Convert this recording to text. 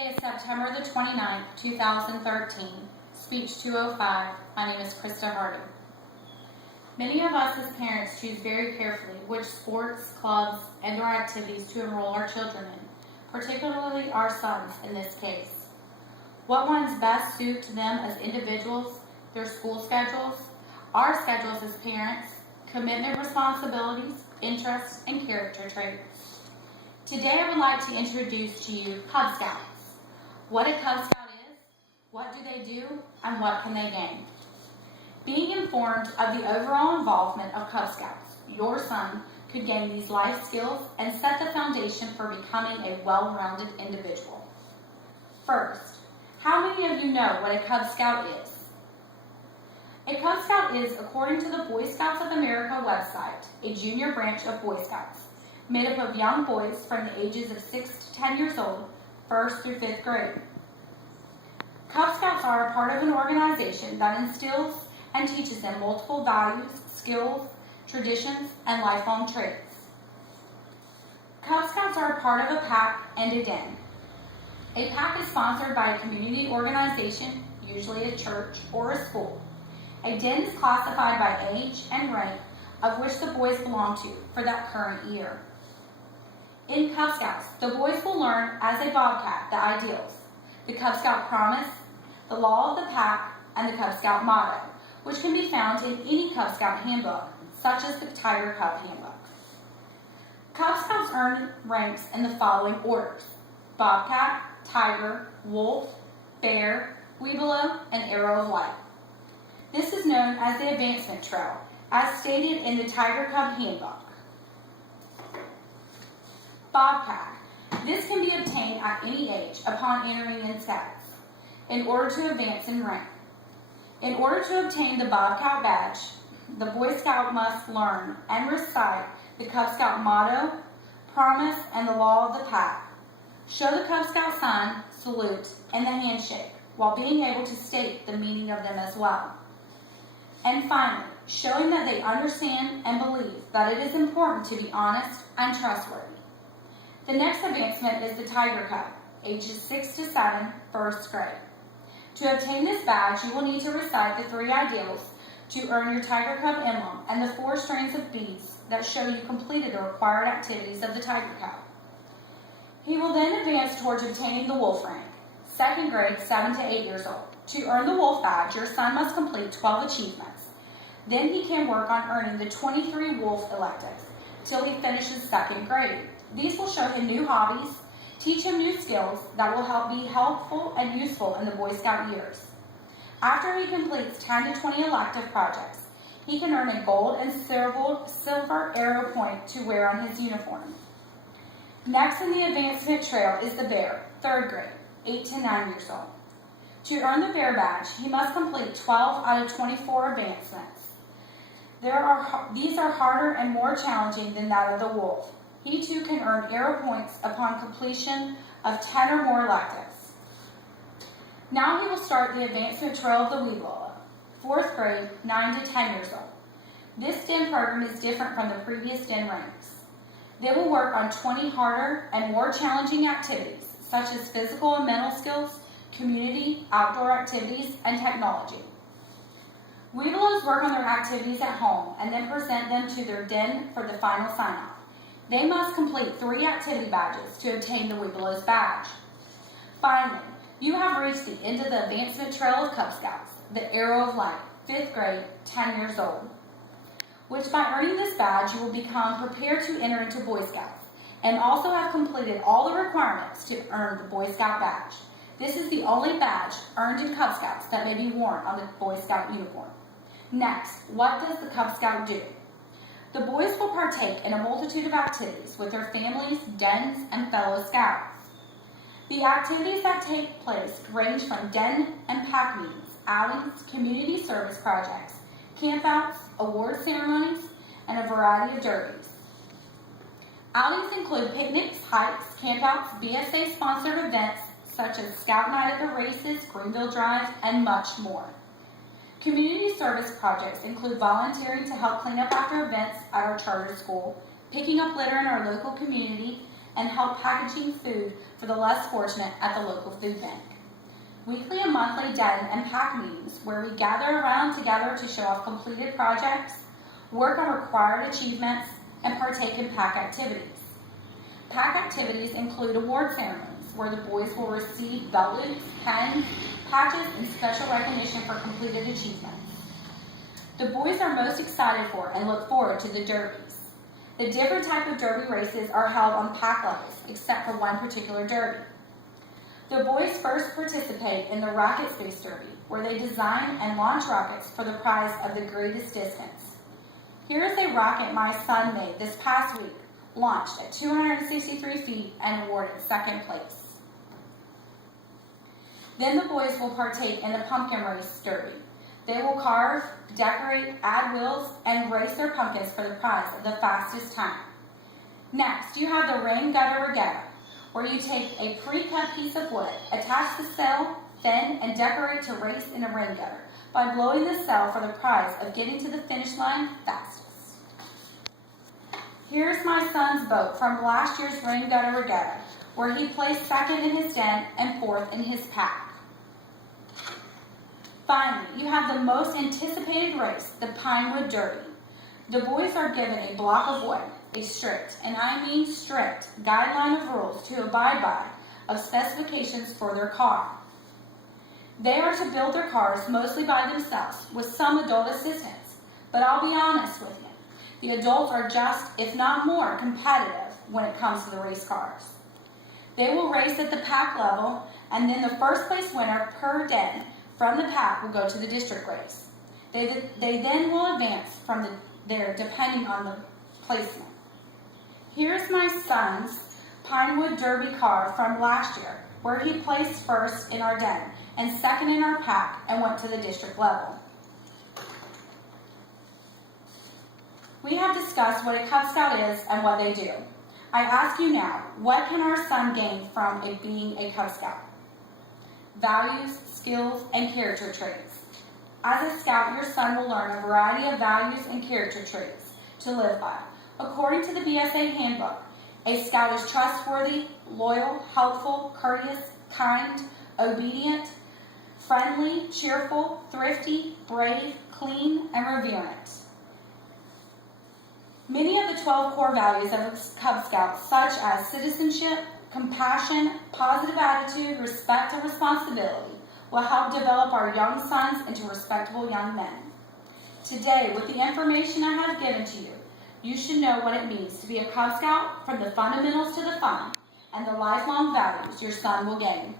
Today is September the 29th, 2013. Speech 205. My name is Krista Hardy. Many of us as parents choose very carefully which sports, clubs, and/or activities to enroll our children in, particularly our sons in this case. What ones best suit to them as individuals, their school schedules, our schedules as parents, commitment responsibilities, interests, and character traits. Today I would like to introduce to you Cub Scouts. What a Cub Scout is, what do they do, and what can they gain? Being informed of the overall involvement of Cub Scouts, your son could gain these life skills and set the foundation for becoming a well-rounded individual. First, how many of you know what a Cub Scout is? A Cub Scout is, according to the Boy Scouts of America website, a junior branch of Boy Scouts, made up of young boys from the ages of 6 to 10 years old, 1st through 5th grade. Cub Scouts are a part of an organization that instills and teaches them multiple values, skills, traditions, and lifelong traits. Cub Scouts are a part of a pack and a den. A pack is sponsored by a community organization, usually a church or a school. A den is classified by age and rank of which the boys belong to for that current year. In Cub Scouts, the boys will learn as a Bobcat the ideals, the Cub Scout promise, the law of the pack, and the Cub Scout motto, which can be found in any Cub Scout handbook, such as the Tiger Cub handbook. Cub Scouts earn ranks in the following orders: Bobcat, Tiger, Wolf, Bear, Weeblo, and Arrow of Light. This is known as the advancement trail, as stated in the Tiger Cub handbook. Bobcat. This can be obtained at any age upon entering in Scouts in order to advance in rank. In order to obtain the Bobcat badge, the Boy Scout must learn and recite the Cub Scout motto, promise, and the law of the pack. Show the Cub Scout sign, salute, and the handshake, while being able to state the meaning of them as well. And finally, showing that they understand and believe that it is important to be honest and trustworthy. The next advancement is the Tiger Cub, ages 6 to 7, 1st grade. To obtain this badge, you will need to recite the 3 ideals to earn your Tiger Cub emblem and the 4 strands of beads that show you completed the required activities of the Tiger Cub. He will then advance towards obtaining the Wolf rank, 2nd grade, 7 to 8 years old. To earn the Wolf badge, your son must complete 12 achievements. Then he can work on earning the 23 Wolf electives till he finishes 2nd grade. These will show him new hobbies, teach him new skills that will be helpful and useful in the Boy Scout years. After he completes 10 to 20 elective projects, he can earn a gold and silver arrow point to wear on his uniform. Next in the advancement trail is the Bear, 3rd grade, 8 to 9 years old. To earn the Bear badge, he must complete 12 out of 24 advancements. These are harder and more challenging than that of the Wolf. He too can earn arrow points upon completion of 10 or more electives. Now he will start the advancement trail of the Weeblo, 4th grade, 9 to 10 years old. This den program is different from the previous den ranks. They will work on 20 harder and more challenging activities, such as physical and mental skills, community, outdoor activities, and technology. Weeblos work on their activities at home and then present them to their den for the final sign-off. They must complete 3 activity badges to obtain the Weeblo's badge. Finally, you have reached the end of the advancement trail of Cub Scouts, the Arrow of Light, 5th grade, 10 years old, which by earning this badge, you will become prepared to enter into Boy Scouts and also have completed all the requirements to earn the Boy Scout badge. This is the only badge earned in Cub Scouts that may be worn on the Boy Scout uniform. Next, what does the Cub Scout do? The boys will partake in a multitude of activities with their families, dens, and fellow Scouts. The activities that take place range from den and pack meetings, outings, community service projects, campouts, award ceremonies, and a variety of derbies. Outings include picnics, hikes, campouts, BSA-sponsored events such as Scout Night at the Races, Greenville Drive, and much more. Community service projects include volunteering to help clean up after events at our charter school, picking up litter in our local community, and help packaging food for the less fortunate at the local food bank. Weekly and monthly den and pack meetings where we gather around together to show off completed projects, work on required achievements, and partake in pack activities. Pack activities include award ceremonies where the boys will receive belt loops, pens, patches, and special recognition for completed achievements. The boys are most excited for and look forward to the derbies. The different type of derby races are held on pack levels, except for one particular derby. The boys first participate in the Rocket Space Derby, where they design and launch rockets for the prize of the greatest distance. Here is a rocket my son made this past week, launched at 263 feet and awarded second place. Then the boys will partake in the Pumpkin Race Derby. They will carve, decorate, add wheels, and race their pumpkins for the prize of the fastest time. Next, you have the Rain Gutter Regatta, where you take a pre-cut piece of wood, attach the sail, fin, and decorate to race in a rain gutter by blowing the sail for the prize of getting to the finish line fastest. Here's my son's boat from last year's Rain Gutter Regatta, where he placed second in his den and fourth in his pack. Finally, you have the most anticipated race, the Pinewood Derby. The boys are given a block of wood, a strict, and I mean strict, guideline of rules to abide by of specifications for their car. They are to build their cars mostly by themselves with some adult assistance, but I'll be honest with you, the adults are just, if not more, competitive when it comes to the race cars. They will race at the pack level, and then the first place winner per den from the pack will go to the district race. They then will advance from there depending on the placement. Here's my son's Pinewood Derby car from last year, where he placed first in our den and second in our pack and went to the district level. We have discussed what a Cub Scout is and what they do. I ask you now, what can our son gain from being a Cub Scout? Values, skills, and character traits. As a Scout, your son will learn a variety of values and character traits to live by. According to the BSA handbook, a Scout is trustworthy, loyal, helpful, courteous, kind, obedient, friendly, cheerful, thrifty, brave, clean, and reverent. Many of the 12 core values of a Cub Scout, such as citizenship, compassion, positive attitude, respect, and responsibility, will help develop our young sons into respectable young men. Today, with the information I have given to you, you should know what it means to be a Cub Scout, from the fundamentals to the fun, and the lifelong values your son will gain.